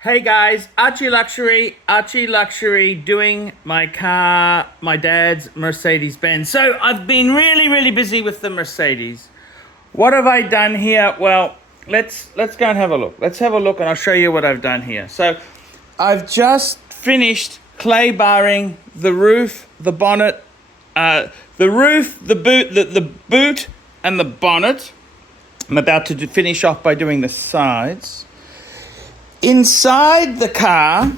Hey guys, ArchieLuxury doing my car, my dad's Mercedes Benz. So I've been really busy with the Mercedes. What have I done here? Well, let's go and have a look. Let's have a look and I'll show you what I've done here. So I've just finished clay barring the roof, the bonnet, the roof, the boot and the bonnet. I'm about to finish off by doing the sides. Inside the car,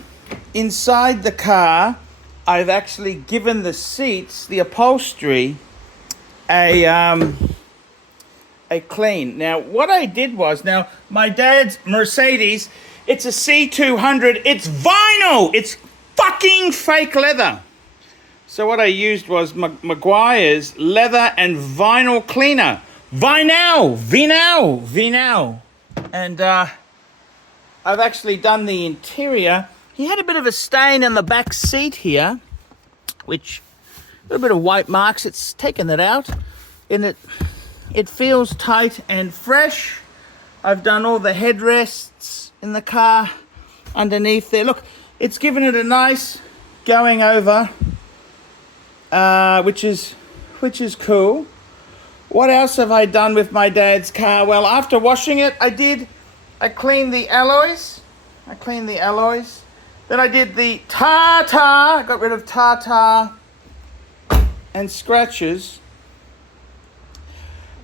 I've actually given the seats, the upholstery, a clean. Now, what I did was, my dad's Mercedes, it's a C200, it's vinyl, it's fucking fake leather. So what I used was Maguire's leather and vinyl cleaner. Vinyl. And, I've actually done the interior. He had a bit of a stain in the back seat here, which a little bit of white marks. It's taken that out, and it feels tight and fresh. I've done all the headrests in the car underneath there. Look, it's given it a nice going over, which is cool. What else have I done with my dad's car? Well, after washing it, I cleaned the alloys. Then I did the tartar. Got rid of tartar and scratches.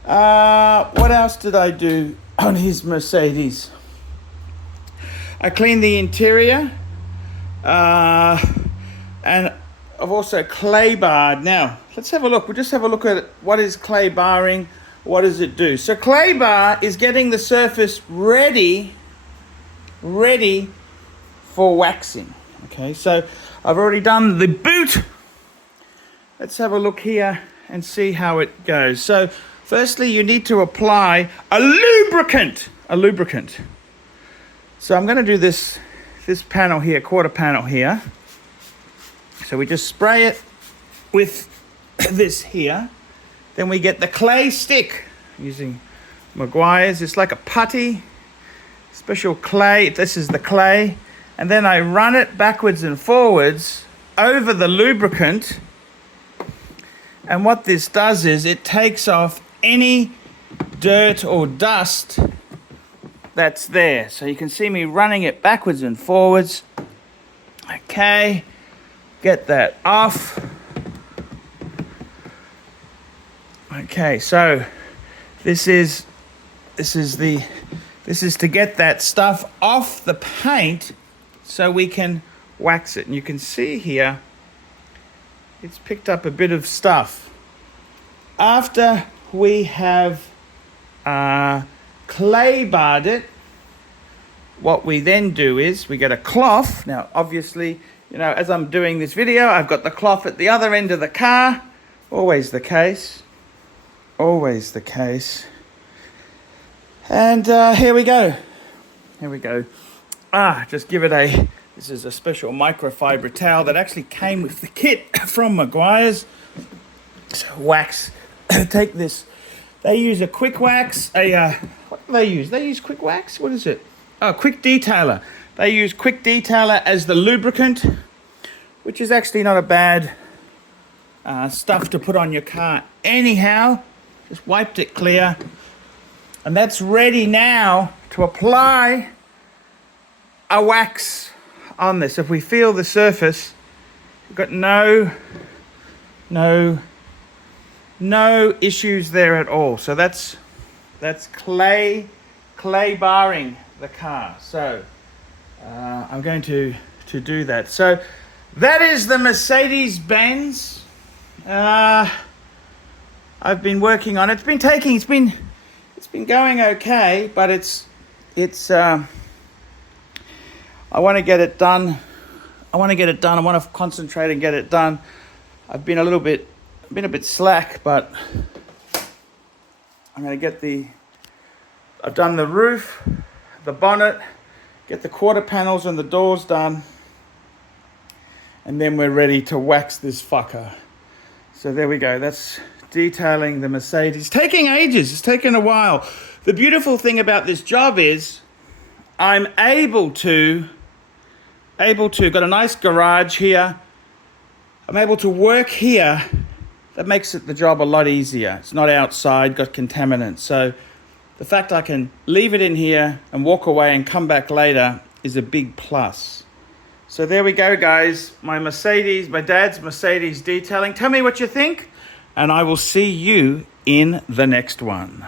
What else did I do on his Mercedes? I cleaned the interior. And I've also clay barred. Now, let's have a look. We'll just have a look at what is clay barring. What does it do? So clay bar is getting the surface ready for waxing. Okay, so I've already done the boot. Let's have a look here and see how it goes. So firstly, you need to apply a lubricant. So I'm going to do this panel here, quarter panel here. So we just spray it with this here. Then we get the clay stick using Maguire's. It's like a putty, special clay. This is the clay. And then I run it backwards and forwards over the lubricant. And what this does is it takes off any dirt or dust that's there. So you can see me running it backwards and forwards. Okay, get that off. Okay, so this is to get that stuff off the paint so we can wax it. And you can see here it's picked up a bit of stuff. After we have clay barred it, what we then do is we get a cloth. Now obviously, as I'm doing this video, I've got the cloth at the other end of the car. Always the case. And here we go. Just give it this is a special microfiber towel that actually came with the kit from Maguire's. So wax, take this. They use a quick wax, what do they use? They use quick wax? What is it? Oh, quick detailer. They use quick detailer as the lubricant, which is actually not a bad stuff to put on your car anyhow. Just wiped it clear. And that's ready now to apply a wax on this. If we feel the surface, we've got no issues there at all. So that's clay barring the car. So I'm going to do that. So that is the Mercedes Benz. I've been working on it. It's been going okay, but it's I want to get it done. I want to concentrate and get it done. I've been a bit slack, but I'm going to I've done the roof, the bonnet, get the quarter panels and the doors done, and then we're ready to wax this fucker. So there we go. That's detailing the Mercedes. It's taking ages. It's taken a while. The beautiful thing about this job is I'm able to able to, got a nice garage here. I'm able to work here. That makes the job a lot easier. It's not outside, got contaminants. So the fact I can leave it in here and walk away and come back later is a big plus. So there we go, guys. My dad's Mercedes detailing. Tell me what you think, and I will see you in the next one.